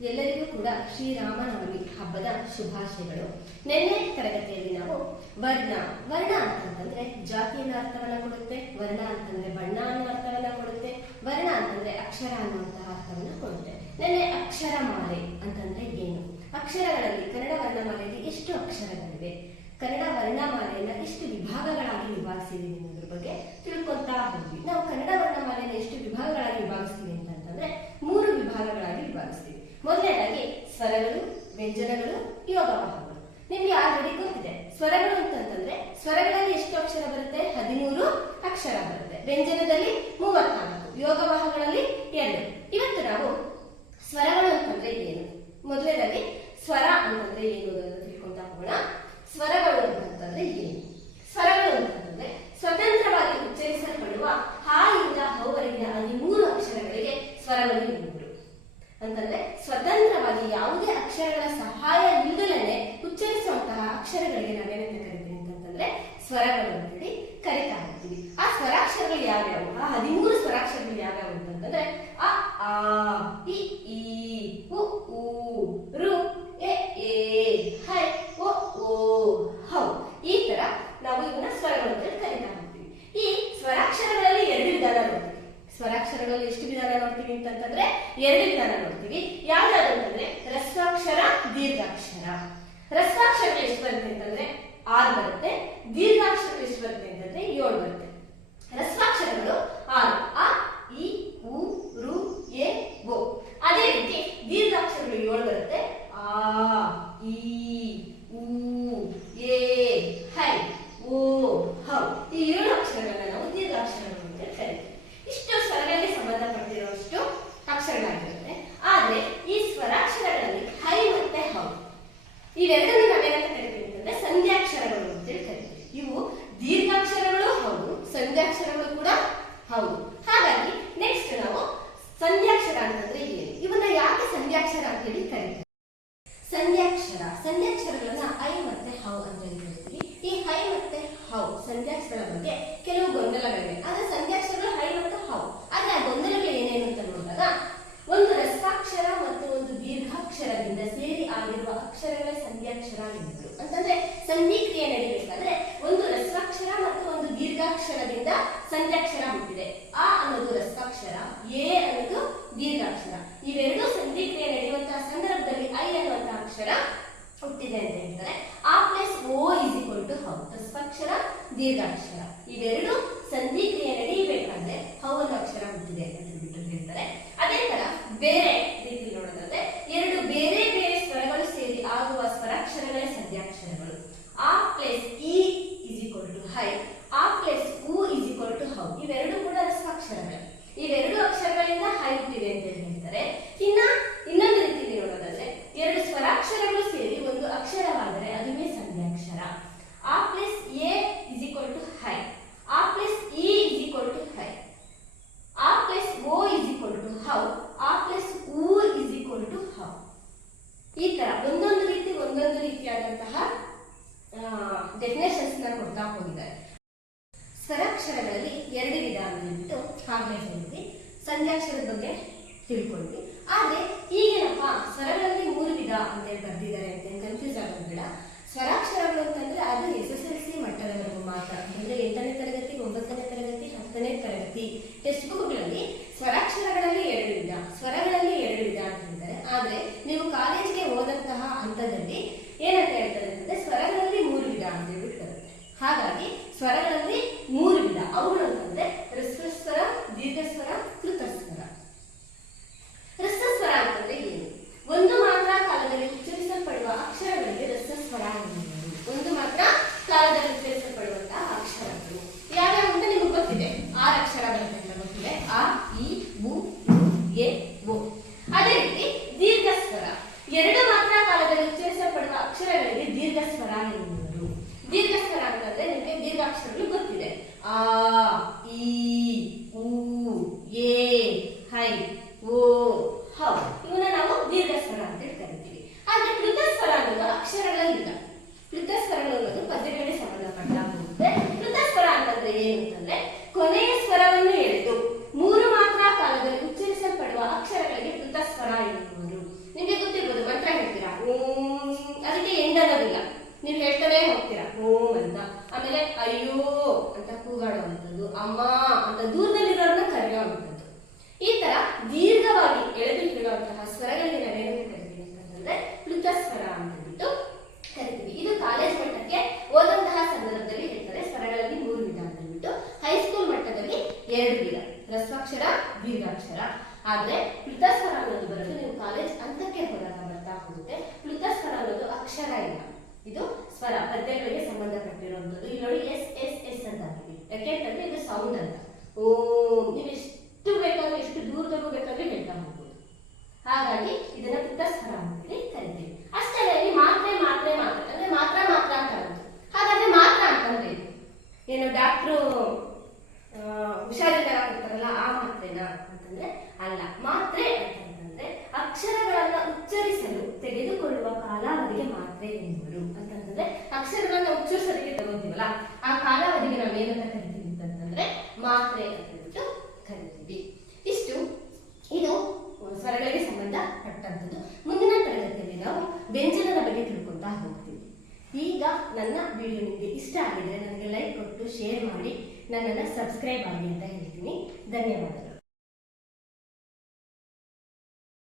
ಎಲ್ಲರಿಗೂ ಕೂಡ ಶ್ರೀರಾಮನವಮಿ ಹಬ್ಬದ ಶುಭಾಶಯಗಳು. ನಿನ್ನೆ ತರಗತಿಯಲ್ಲಿ ನಾವು ವರ್ಣ ಅಂತಂದ್ರೆ ಜಾತಿಯ ಅರ್ಥವನ್ನ ಕೊಡುತ್ತೆ, ವರ್ಣ ಅಂತಂದ್ರೆ ಬಣ್ಣ ಅನ್ನೋ ಅರ್ಥವನ್ನ ಕೊಡುತ್ತೆ, ವರ್ಣ ಅಂತಂದ್ರೆ ಅಕ್ಷರ ಅನ್ನುವಂತಹ ಅರ್ಥವನ್ನ ಕೊಡುತ್ತೆ. ನಿನ್ನೆ ಅಕ್ಷರಮಾಲೆ ಅಂತಂದ್ರೆ ಏನು, ಅಕ್ಷರಗಳಲ್ಲಿ ಕನ್ನಡ ವರ್ಣಮಾಲೆಯಲ್ಲಿ ಎಷ್ಟು ಅಕ್ಷರಗಳಿವೆ, ಕನ್ನಡ ವರ್ಣಮಾಲೆಯನ್ನ ಎಷ್ಟು ವಿಭಾಗಗಳಾಗಿ ವಿಭಾಗಿಸಿದೀವಿ ಅನ್ನೋದ್ರ ಬಗ್ಗೆ ತಿಳ್ಕೊಂತಾ ಹೋದ್ವಿ. ನಾವು ಕನ್ನಡ ವರ್ಣಮಾಲೆಯನ್ನು ಎಷ್ಟು ವಿಭಾಗಗಳಾಗಿ ವಿಭಾಗಿಸ್ತೀವಿ ಅಂತಂದ್ರೆ 3 ವಿಭಾಗಗಳಾಗಿ ವಿಭಾಗಿಸ್ತೀವಿ. ಮೊದಲನೇದಾಗಿ ಸ್ವರಗಳು, ವ್ಯಂಜನಗಳು, ಯೋಗವಾಹಗಳು. ನಿಮ್ಗೆ ಆಲ್ರೆಡಿ ಗೊತ್ತಿದೆ. ಸ್ವರಗಳು ಅಂತಂದ್ರೆ ಸ್ವರಗಳಲ್ಲಿ ಎಷ್ಟು ಅಕ್ಷರ ಬರುತ್ತೆ? 13 ಅಕ್ಷರ ಬರುತ್ತೆ. ವ್ಯಂಜನದಲ್ಲಿ 34, ಯೋಗವಾಹಗಳಲ್ಲಿ 2. ಇವತ್ತು ನಾವು ಸ್ವರಗಳು ಅಂತಂದ್ರೆ ಏನು, ಮೊದಲನೇದಾಗಿ ಸ್ವರ ಅಂತಂದ್ರೆ ಏನು ಅಂತ ತಿಳ್ಕೊಂತಾ ಹೋಗೋಣ. ಸ್ವರಗಳು ಅಂತಂದ್ರೆ ಏನು? ಸ್ವರಗಳು ಅಂತಂದ್ರೆ ಸ್ವತಂತ್ರವಾಗಿ ಉಚ್ಚರಿಸಲ್ಪಡುವ ಹಾಯಿಂದ ಹೌವರೆಗಿನ 13 ಅಕ್ಷರಗಳಿಗೆ ಸ್ವರಗಳು ಎಂಬುದು. ಅಂತಂದ್ರೆ ಸ್ವತಂತ್ರವಾಗಿ ಯಾವುದೇ ಅಕ್ಷರಗಳ ಸಹಾಯ ಇಲ್ಲದಲೇ ಉಚ್ಚರಿಸುವಂತಹ ಅಕ್ಷರಗಳಿಗೆ ನಾವೇನಂತ ಕರಿತೀವಿ ಅಂತಂದ್ರೆ ಸ್ವರಗಳು ಅಂತೇಳಿ ಕರಿತಾ ಹೋಗ್ತೀವಿ. ಆ ಸ್ವರಾಕ್ಷರಗಳು ಯಾವ್ಯಾವು? ಆ 13 ಸ್ವರಾಕ್ಷರಗಳು ಯಾವ್ಯಾವು ಅಂತಂದ್ರೆ ಅ, ಆ, ಇ, ಈ, ಉ, ಊ, ರು, ಎ, ಹೈ, ಒ, ಓ, ಹೌ. ಈ ತರ ನಾವು ಇವನ್ನ ಸ್ವರಗಳು ಅಂತ ಕರಿತಾ ಹೋಗ್ತೀವಿ. ಈ ಸ್ವರಾಕ್ಷರಗಳಲ್ಲಿ 2 ವಿಧಾನ ನೋಡ್ತೀವಿ. ಸ್ವರಾಕ್ಷರಗಳಲ್ಲಿ ಎಷ್ಟು ವಿಧಾನ ನೋಡ್ತೀವಿ ಅಂತಂದ್ರೆ 2 ವಿಧಾನ ನೋಡ್ತೀವಿ. ಯಾವ್ದಾದ್ರು ಅಂತಂದ್ರೆ ಹ್ರಸ್ವಾಕ್ಷರ, ದೀರ್ಘಾಕ್ಷರ. ಹ್ರಸ್ವಾಕ್ಷರಗಳು ಎಷ್ಟು ಬರುತ್ತೆ ಅಂತಂದ್ರೆ 6 ಬರುತ್ತೆ, ದೀರ್ಘಾಕ್ಷರಗಳು ಎಷ್ಟು ಬರುತ್ತೆ ಅಂತಂದ್ರೆ 7 ಬರುತ್ತೆ. ಹ್ರಸ್ವಾಕ್ಷರಗಳು 6: ಅ, ಇ, ಉ, ರು, ಎ, ಓ. ಅದೇ ರೀತಿ ದೀರ್ಘಾಕ್ಷರಗಳು 7 ಬರುತ್ತೆ: ಆ, ಈ, ಉ, ಎ, ಹೈ, ಓ, ಹೌ. ಈ 7 ಅಕ್ಷರಗಳನ್ನ ನಾವು ದೀರ್ಘಾಕ್ಷರಗಳು ಅಂತ ಕರಿತೀವಿ. ಇಷ್ಟು ಸ್ವರಗಳಿಗೆ ಸಂಬಂಧಪಟ್ಟಿರುವಷ್ಟು ಅಕ್ಷರಗಳಾಗಿರುತ್ತೆ. ಆದ್ರೆ ಈ ಸ್ವರಾಕ್ಷರಗಳಲ್ಲಿ ಹೈ ಮತ್ತೆ ಹೌ ಇವೆರಡನ್ನು ನಾವೇನಂತ ಕರಿತೀವಿ ಅಂತಂದ್ರೆ ಸಂಧ್ಯಾಕ್ಷರಗಳು ಅಂತೇಳಿ ಕರಿತೀವಿ. ಇವು ದೀರ್ಘಾಕ್ಷರಗಳು ಹೌದು, ಸಂಧ್ಯಾಕ್ಷರಗಳು ಕೂಡ ಹೌದು. ಹಾಗಾಗಿ ನೆಕ್ಸ್ಟ್ ನಾವು ಸಂಧ್ಯಾಕ್ಷರ ಅಂತಂದ್ರೆ ಏನು, ಇವನ್ನ ಯಾಕೆ ಸಂಧ್ಯಾಕ್ಷರ ಅಂತೇಳಿ ಕರಿತೀವಿ? ಸಂಧ್ಯಾಕ್ಷರಗಳನ್ನ ಐ ಮತ್ತೆ ಹೌ ಅಂತ ಕರಿತೀವಿ. ಈ ಹೈ ಮತ್ತೆ ಹೌ ಸಂಧ್ಯಾಕ್ಷರಗಳ ಬಗ್ಗೆ ಕೆಲವು ಗೊಂದಲಗಳಿವೆ. ಆದ್ರೆ ಸಂಧ್ಯಾಕ್ಷರಗಳು ಹೈ ಮತ್ತು ಹೌ. ಆದ್ರೆ ಆ ಗೊಂದಲಗಳು ಏನೇನು ಅಂತ ನೋಡಿದಾಗ, ಒಂದು ಹ್ರಸ್ವಾಕ್ಷರ ಮತ್ತು ಒಂದು ದೀರ್ಘಾಕ್ಷರದಿಂದ ಸೇರಿ ಆಗಿರುವ ಅಕ್ಷರಗಳೇ ಸಂಧ್ಯಾಕ್ಷರ ಎಂಬುದು. ಅಂತಂದ್ರೆ ಸಂಧಿ ಕ್ರಿಯೆ ನಡೀಬೇಕಾದ್ರೆ ಒಂದು ಹ್ರಸ್ವಾಕ್ಷರ ಮತ್ತು ಒಂದು ದೀರ್ಘಾಕ್ಷರದಿಂದ ಸಂಧ್ಯಾಕ್ಷರ ಹುಟ್ಟಿದೆ. ಆ ಅನ್ನೋದು ಹ್ರಸ್ವಾಕ್ಷರ, ಎ ಅನ್ನೋದು ದೀರ್ಘಾಕ್ಷರ. ಇವೆರಡೂ ಸಂಧಿ ಕ್ರಿಯೆ ನಡೆಯುವಂತಹ ಸಂದರ್ಭದಲ್ಲಿ ಐ ಅನ್ನುವಂತಹ ಅಕ್ಷರ ಹುಟ್ಟಿದೆ ಅಂತ ಹೇಳ್ತಾರೆ. ಆ ಪ್ಲಸ್ ಓ ಇಸ್ ಈಕ್ವಲ್ ಟು ಹೌ. ಹ್ರಸ್ವಾಕ್ಷರ, ದೀರ್ಘಾಕ್ಷರ ಇವೆರಡು ಸಂಧಿ ಕ್ರಿಯೆ ನಡೆಯಬೇಕಾದ್ರೆ ಹೌ ಅನ್ನೋ ಅಕ್ಷರ ಹುಟ್ಟಿದೆ ಅಂತ ಹೇಳ್ತಾರೆ. ಅದೇ ತರ ಬೇರೆ ರೀತಿ ನೋಡೋದಾದ್ರೆ 2 ಬೇರೆ ಬೇರೆ ಸ್ವರಗಳು ಸೇರಿ ಆಗುವ ಸ್ವರಾಕ್ಷರಗಳೇ ಸಂಧ್ಯಾಕ್ಷರಗಳು. ಆ ಪ್ಲಸ್ ಇ ಇಸ್ ಈಕ್ವಲ್ ಟು ಹೈ, ಆ ಪ್ಲಸ್ ಉ ಇಸ್ ಈಕ್ವಲ್ ಟು ಹೌ. ಇವೆರಡು ಕೂಡ ಹ್ರಸ್ವಾಕ್ಷರಗಳು. ಇವೆರಡು ಅಕ್ಷರಗಳಿಂದ ಹೈ ಹುಟ್ಟಿದೆ ಅಂತ ಹೇಳ್ತಾರೆ. ಇನ್ನೊಂದು ರೀತಿಯಲ್ಲಿ ನೋಡೋದಾದ್ರೆ 2 ಸ್ವರಾಕ್ಷರಗಳು ಸೇರಿ ಒಂದು ಅಕ್ಷರವಾದರೆ ಅದುವೇ ಸಂಧ್ಯಾಕ್ಷರ. ಆ ಪ್ಲಸ್ ಎ ಇಸ್ ಈಕ್ವಲ್ ಟು ಹೈ, ಆ ಪ್ಲಸ್ ಇ ಇಸ್ ಈಕ್ವಲ್ ಟು ಹೈ, ಆ ಪ್ಲಸ್ ಓ ಇಸ್ ಈಕ್ವಲ್ ಟು ಹೌ, ಆ ಪ್ಲಸ್ ಉ ಇಸ್ ಈಕ್ವಲ್ ಟು ಹೌ. ಈ ತರ ಒಂದೊಂದು ರೀತಿಯಾದಂತಹ ಡೆಫಿನೇಷನ್ಸ್ ನ ಕೊಡ್ತಾ ಹೋಗಿದ್ದಾರೆ. ಸ್ವರಾಕ್ಷರಗಳಲ್ಲಿ 2 ವಿಧ ಅಂದ್ಬಿಟ್ಟು ಹಾಗೆ ಹೇಳಿದ್ವಿ. ಸಂಧ್ಯಾಕ್ಷರದ ಬಗ್ಗೆ ತಿಳ್ಕೊಂಡ್ವಿ. ಆದ್ರೆ ಈಗೇನಪ್ಪ ಸ್ವರಗಳಲ್ಲಿ 3 ವಿಧ ಅಂತೇಳಿ ಬರ್ದಿದ್ದಾರೆ ಅಂತ ಕನ್ಫ್ಯೂಸ್ ಆಗೋದಿಲ್ಲ. ಸ್ವರಾಕ್ಷರಗಳು ಅಂತಂದ್ರೆ ಅದು SSLC ಮಟ್ಟದವರೆಗೂ ಮಾತ್ರ. ಅಂದ್ರೆ 8ನೇ ತರಗತಿ, 9ನೇ ತರಗತಿ, 10ನೇ ತರಗತಿ ಟೆಕ್ಸ್ಟ್ ಬುಕ್ಗಳಲ್ಲಿ ಸ್ವರಾಕ್ಷರಗಳಲ್ಲಿ 2 ವಿಧ, ಸ್ವರಗಳಲ್ಲಿ 2 ವಿಧ ಅಂತ ಹೇಳ್ತಾರೆ. ಆದ್ರೆ ನೀವು ಕಾಲೇಜಿಗೆ ಹೋದಂತಹ ಹಂತದಲ್ಲಿ ಏನಂತ ಹೇಳ್ತಾರೆ ಅಂತಂದ್ರೆ ಸ್ವರಗಳಲ್ಲಿ 3 ವಿಧ ಅಂತ ಹೇಳ್ಬಿಟ್ಟು ಬರುತ್ತೆ. ಹಾಗಾಗಿ ಸ್ವರಗಳಲ್ಲಿ 3 ವಿಧ. ಅವುಗಳು ಅಂತಂದ್ರೆ ಹ್ರಸ್ವಸ್ವರ, ದೀರ್ಘಸ್ವರ, ಕೃತಸ್ವರ. ಹ್ರಸ್ವಸ್ವರ ಅಂತಂದ್ರೆ ಏನು? ಒಂದು ಮಾತ್ರ ಕಾಲದಲ್ಲಿ ಉಚ್ಚರಿಸಲ್ಪಡುವ ಅಕ್ಷರಗಳಿಗೆ ಹ್ರಸ್ವಸ್ವರ ಎನ್ನುವುದು. ಒಂದು ಮಾತ್ರ ಕಾಲದಲ್ಲಿ ಉಚ್ಚರಿಸಲ್ಪಡುವಂತಹ ಅಕ್ಷರಗಳು ಯಾವ್ಯಾವ ಅಂತ ನಿಮಗೆ ಗೊತ್ತಿದೆ. 6 ಅಕ್ಷರಗಳಂತ ಗೊತ್ತಿದೆ: ಅ, ಇ, ಉ, ಎ, ಓ. ಅದೇ ರೀತಿ ದೀರ್ಘಸ್ವರ, 2 ಮಾತ್ರ ಕಾಲದಲ್ಲಿ ಉಚ್ಚರಿಸಲ್ಪಡುವ ಅಕ್ಷರಗಳಿಗೆ ದೀರ್ಘಸ್ವರ ಎನ್ನುವುದು. ದೀರ್ಘಸ್ವರ ಅಂತಂದ್ರೆ ನಿಮಗೆ ದೀರ್ಘಾಕ್ಷರಗಳು ಗೊತ್ತಿದೆ: ಆ, ಈ, ಉ, ಎ, ಹೈ, ಓ, ಹೌ. ಇವನ್ನ ನಾವು ದೀರ್ಘಸ್ವರ ಅಂತ ಕರಿತೀವಿ. ಆದ್ರೆ ಕೃತಸ್ವರ ಅನ್ನೋದು ಅಕ್ಷರಗಳಿಲ್ಲ. ಕೃತಸ್ವರಗಳು ಅನ್ನೋದು ಪದ್ಯಗಳಿಗೆ ಸಂಬಂಧಪಟ್ಟ ಹೋಗುತ್ತೆ. ಕೃತಸ್ವರ ಅಂತಂದ್ರೆ ಏನು ಅಂತಂದ್ರೆ ಕೊನೆಯ ಸ್ವರವನ್ನು ಎಳೆದು 3 ಮಾತ್ರ ಕಾಲದಲ್ಲಿ ಉಚ್ಚರಿಸಲ್ಪಡುವ ಅಕ್ಷರಗಳಿಗೆ ಕೃತಸ್ವರ ಎನ್ನುವರು. ನಿಮಗೆ ನಿಲ್ಲೋದಿಲ್ಲ. ನೀವು ಹೇಳ್ತಾನೆ ಹೋಗ್ತೀರಾ ಓಂ ಅಂತ. ಆಮೇಲೆ ಅಯ್ಯೋ ಅಂತ ಕೂಗಾಡುವಂಥದ್ದು, ಅಮ್ಮ ಅಂತ ದೂರದಲ್ಲಿರೋರನ್ನ ಕರೆಯುವಂಥದ್ದು. ಈ ತರ ದೀರ್ಘವಾಗಿ ಎಳೆದು ಹೇಳುವಂತಹ ಸ್ವರಗಳಿಗೆ ನಾವೇನಂತ ಕರಿತೀವಿ ಅಂತಂದ್ರೆ ಪ್ಲುತ ಸ್ವರ ಅಂತ ಬಿಟ್ಟು ಕರಿತೀವಿ. ಇದು ಕಾಲೇಜ್ ಮಟ್ಟಕ್ಕೆ ಓದಂತಹ ಸಂದರ್ಭದಲ್ಲಿ ಹೇಳ್ತಾರೆ ಸ್ವರಗಳಲ್ಲಿ 3 ವಿಧ ಅಂತ ಬಿಟ್ಟು. ಹೈಸ್ಕೂಲ್ ಮಟ್ಟದಲ್ಲಿ 2 ವಿಧ, ಹ್ರಸ್ವಾಕ್ಷರ, ದೀರ್ಘಾಕ್ಷರ. ಆದ್ರೆ ಪ್ಲುತ ಸ್ವರ ಅನ್ನೋದು ಬರೋದು ನೀವು ಕಾಲೇಜ್ ಹಂತಕ್ಕೆ ಹೋದಾಗ ಬರ್ತಾ ಹೋಗುತ್ತೆ. ಪ್ಲುತ ಸ್ವರ ಅನ್ನೋದು ಅಕ್ಷರ ಇಲ್ಲ, ಇದು ಸ್ವರ, ಪದ್ಯಗಳಿಗೆ ಸಂಬಂಧಪಟ್ಟಿರುವಂಥದ್ದು. ಇಲ್ಲಿ ನೋಡಿ ಎಸ್ ಎಸ್ ಎಸ್ ಅಂತ ಹಾಕಿದ್ವಿ, ಯಾಕೆಂತಂದ್ರೆ ಇದು ಸೌಂಡ್ ಅಂತ. ಓಂ ನೀವು ಎಷ್ಟು ಬೇಕಾದ್ರೂ ಎಷ್ಟು ದೂರದಲ್ಲೂ ಬೇಕಾದ್ರೂ ಹೇಳ್ತಾ ಹೋಗ್ಬೋದು. ಹಾಗಾಗಿ ಇದನ್ನ ಪ್ಲುತ ಸ್ವರ ಅಂತೇಳಿ ಕರಿತೀವಿ. ಅಷ್ಟೇ ಇಲ್ಲಿ ಮಾತ್ರೆ ಮಾತ್ರೆ ಮಾತ್ರೆ ಅಂದ್ರೆ ಮಾತ್ರ ಮಾತ್ರ ಅಂತ ಬರುತ್ತೆ. ಹಾಗಾದ್ರೆ ಮಾತ್ರ ಅಂತಂದ್ರೆ ಏನು ಡಾಕ್ಟ್ರು ಹುಷಾರಿಲ್ಲ ಕೊಡ್ತಾರಲ್ಲ ಆ ಮಾತ್ರೆನಾ ಅಂತಂದ್ರೆ ಅಲ್ಲ. ಮಾತ್ರೆ ಅಂತಂದ್ರೆ ಅಕ್ಷರಗಳನ್ನ ಉಚ್ಚರಿಸಲು ತೆಗೆದುಕೊಳ್ಳುವ ಕಾಲಾವಧಿಗೆ ಮಾತ್ರೆ ಎನ್ನುವರು. ಅಂತಂದ್ರೆ ಅಕ್ಷರಗಳನ್ನ ಉಚ್ಚರಿಸೋದಕ್ಕೆ ತಗೋತೀವಲ್ಲ ಆ ಕಾಲಾವಧಿಗೆ ನಾವೇನಂತ ಕರಿತೀವಿ ಅಂತಂದ್ರೆ ಮಾತ್ರೆ ಅಂತ ಹೇಳ್ಬಿಟ್ಟು ಕರಿತೀವಿ. ಇಷ್ಟು ಇದು ಸ್ವರಗಳಿಗೆ ಸಂಬಂಧಪಟ್ಟಂಥದ್ದು. ಮುಂದಿನ ತರಗತಿಯಲ್ಲಿ ನಾವು ವ್ಯಂಜನದ ಬಗ್ಗೆ ತಿಳ್ಕೊಂತಾ ಹೋಗ್ತೀವಿ. ಈಗ ನನ್ನ ವಿಡಿಯೋ ನಿಮಗೆ ಇಷ್ಟ ಆಗಿದ್ರೆ ನನಗೆ ಲೈಕ್ ಕೊಟ್ಟು ಶೇರ್ ಮಾಡಿ, ನನ್ನನ್ನು ಸಬ್ಸ್ಕ್ರೈಬ್ ಆಗಿ ಅಂತ ಹೇಳ್ತೀನಿ. ಧನ್ಯವಾದಗಳು.